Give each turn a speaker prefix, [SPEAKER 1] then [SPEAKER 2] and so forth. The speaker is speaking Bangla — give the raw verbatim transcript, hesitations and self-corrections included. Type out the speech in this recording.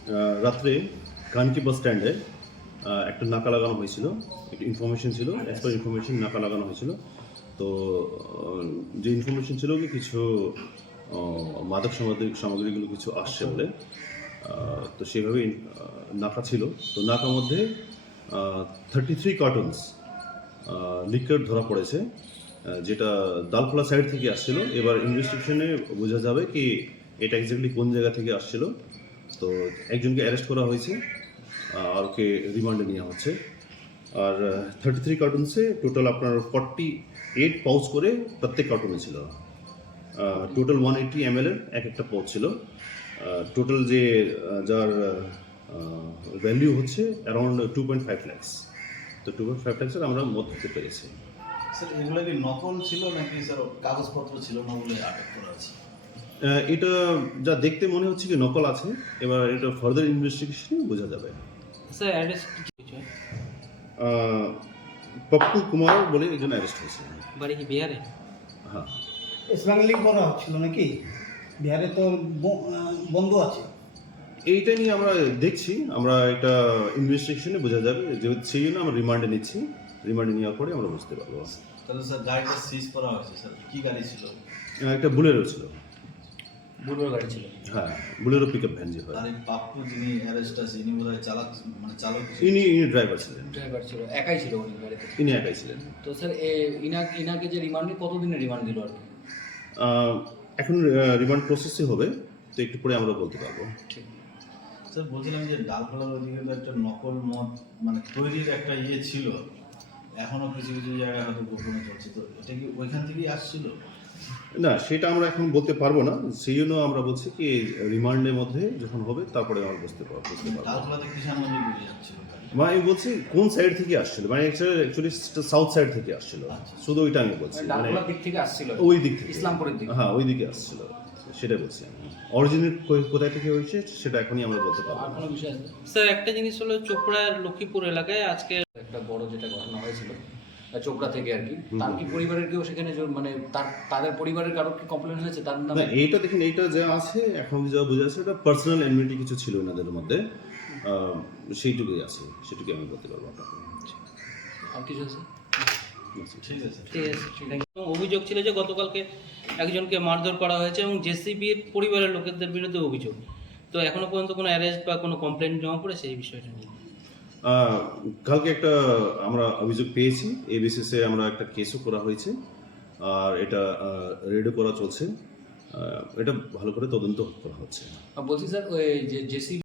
[SPEAKER 1] আহ, রাত্রে কানকি বাস স্ট্যান্ডে আহ, একটা নাকা লাগানো হয়েছিল, একটু ইনফরমেশন ছিল, অ্যাজ পার ইনফরমেশন নাকা লাগানো হয়েছিল। তো আহ, যে ইনফরমেশন ছিল কি কিছু আহ, মাদক সামগ্রী সামগ্রীগুলো কিছু আসছে বলে। আহ, তো সেভাবেই আহ, নাকা ছিল। তো নাকার মধ্যে থার্টি থ্রি কার্টুনস লিকার ধরা পড়েছে, আহ, যেটা দালখোলা সাইড থেকে আসছিল। এবার ইনভেস্টিগেশনে বোঝা যাবে কি এটা এক্স্যাক্টলি কোন জায়গা থেকে আসছিল। তো একজনকে অ্যারেস্ট করা হয়েছে, আহ, আর ওকে রিমান্ডে নেওয়া হচ্ছে। আর থার্টি থ্রি কার্টুনসে টোটাল আপনার ফর্টি এইট পাউচ করে প্রত্যেক কার্টুনে ছিল। টোটাল ওয়ান এইটি এম এর এক একটা পাউচ ছিল। টোটাল যে আহ, যার ভ্যালিউ হচ্ছে around two point five lakhs. তো টু পয়েন্ট ফাইভ ল্যাক্সের আমরা মত দিতে পেরেছি।
[SPEAKER 2] স্যার এগুলো কি নকল ছিল নাকি স্যার কাগজপত্র ছিল না বলে আটক করা আছে?
[SPEAKER 1] আহ, এটা যা দেখতে মনে হচ্ছে কি নকল আছে। এবার এটা ফার্দার ইনভেস্টিগেশনে বোঝা যাবে।
[SPEAKER 3] স্যার অ্যাড্রেস কিছু
[SPEAKER 1] আহ, পপ্পু কুমার বলে একজন অ্যারেস্ট হয়েছে।
[SPEAKER 3] বাড়ি কি বিহারে?
[SPEAKER 1] হ্যাঁ,
[SPEAKER 4] স্মাগলিং করা হচ্ছিল নাকি? বিহারে তো ব- আহ, বন্ধ আছে।
[SPEAKER 1] এইটা নিয়ে আমরা দেখছি, আমরা এটা ইনভেস্টিগেশনে বোঝা যাবে, যেহেতু সেই জন্য আমরা রিমান্ডে নিচ্ছি। রিমান্ডে নেওয়ার পরে আমরা বুঝতে পারবো।
[SPEAKER 2] তাহলে স্যার গাড়িটা সিজ করা হয়েছে স্যার, কি গাড়ি ছিল?
[SPEAKER 1] আহ, একটা বুলেরো ছিল।
[SPEAKER 3] বুলবুল গাড়ি ছিল।
[SPEAKER 1] হ্যাঁ, বুলেরো পিক আপ ভ্যান যে হয়।
[SPEAKER 2] আর এই পাপ্পু যিনি অ্যারেস্ট আছে ইনি বোধ হয় চালক, মানে চালক ছিল।
[SPEAKER 1] ইনি ইনি ড্রাইভার ছিলেন।
[SPEAKER 3] ড্রাইভার ছিল, একাই ছিল উনি গাড়িতে।
[SPEAKER 1] ইনি একাই ছিলেন।
[SPEAKER 3] তো স্যার এ ইনা ইনাকে যে রিমান্ডে কতদিনের রিমান্ড দিল আর কি?
[SPEAKER 1] আহ, এখন রিমান্ড প্রসেসই হবে, তো একটু পরে আমরা বলতে পারবো।
[SPEAKER 3] ঠিক।
[SPEAKER 2] স্যার বলছিলাম যে ডালখোলার ওদিকে তো একটা নকল মদ মানে তৈরির একটা ইয়ে ছিল, এখনো কিছু কিছু জায়গায় হয়তো গোপনে চলছে, তো এটা কি ওইখান থেকেই আসছিল?
[SPEAKER 1] না, সেটা আমরা এখন বলতে পারবো না। সেই জন্য আমরা বলছি কি রিমান্ডের মধ্যে যখন হবে তারপরে আমরা বুঝতে পারবো বুঝতে পারবো
[SPEAKER 2] ডালখোলা থেকে কিষানগঞ্জে বেরিয়ে যাচ্ছিল গাড়ি।
[SPEAKER 1] মানে আমি বলছি কোন সাইড থেকে আসছিল, মানে অ্যাকচুয়ালি সাউথ সাইড থেকে আসছিল, শুধু ওইটা আমি বলছি। মানে
[SPEAKER 3] ডালখোলার দিক থেকে আসছিল,
[SPEAKER 1] ওই দিক থেকে,
[SPEAKER 3] ইসলামপুরের দিকে।
[SPEAKER 1] হ্যাঁ ওই দিকে আসছিল, সেটা বলছি আমি। অরিজিনেট কোথায় থেকে হয়েছে সেটা এখনই আমরা বলতে পারবো
[SPEAKER 3] আর
[SPEAKER 1] না।
[SPEAKER 3] কোনো বিষয় আছে? স্যার একটা জিনিস হলো চোপড়ার লক্ষ্মীপুর এলাকায় আজকে একটা বড় যেটা ঘটনা হয়েছিল আহ, চোপড়া থেকে আর কি, তার কি পরিবারের কেউ সেখানে জ- মানে তার তাদের পরিবারের কারো কি কমপ্লেন হয়েছে তার
[SPEAKER 1] না,
[SPEAKER 3] নামে?
[SPEAKER 1] এইটা দেখুন, এইটা যা আছে এখন যা বোঝা যাচ্ছে এটা পার্সোনাল এনমিটি কিছু ছিল এনাদের মধ্যে, আহ, সেইটুকুই আছে, সেটুকুই আমি বলতে পারবো আপনাকে।
[SPEAKER 3] আর কিছু আছে?
[SPEAKER 2] ঠিক আছে।
[SPEAKER 3] ঠিক আছে, thank you। এবং অভিযোগ ছিল যে গতকালকে একজনকে মারধর করা হয়েছে এবং জেসিবির পরিবারের লোকেদের বিরুদ্ধে অভিযোগ। তো এখনো পর্যন্ত কোনো অ্যারেস্ট বা কোনো কমপ্লেন জমা পড়েছে এই বিষয়টা নিয়ে?
[SPEAKER 1] আহ, কালকে একটা আমরা অভিযোগ পেয়েছি, এই বেসিসে আমরা একটা কেসও করা হয়েছে, আর এটা রেডও করা চলছে। আহ, এটা ভালো করে তদন্ত করা হচ্ছে।
[SPEAKER 3] আর বলছি স্যার ওই যে জেসিবি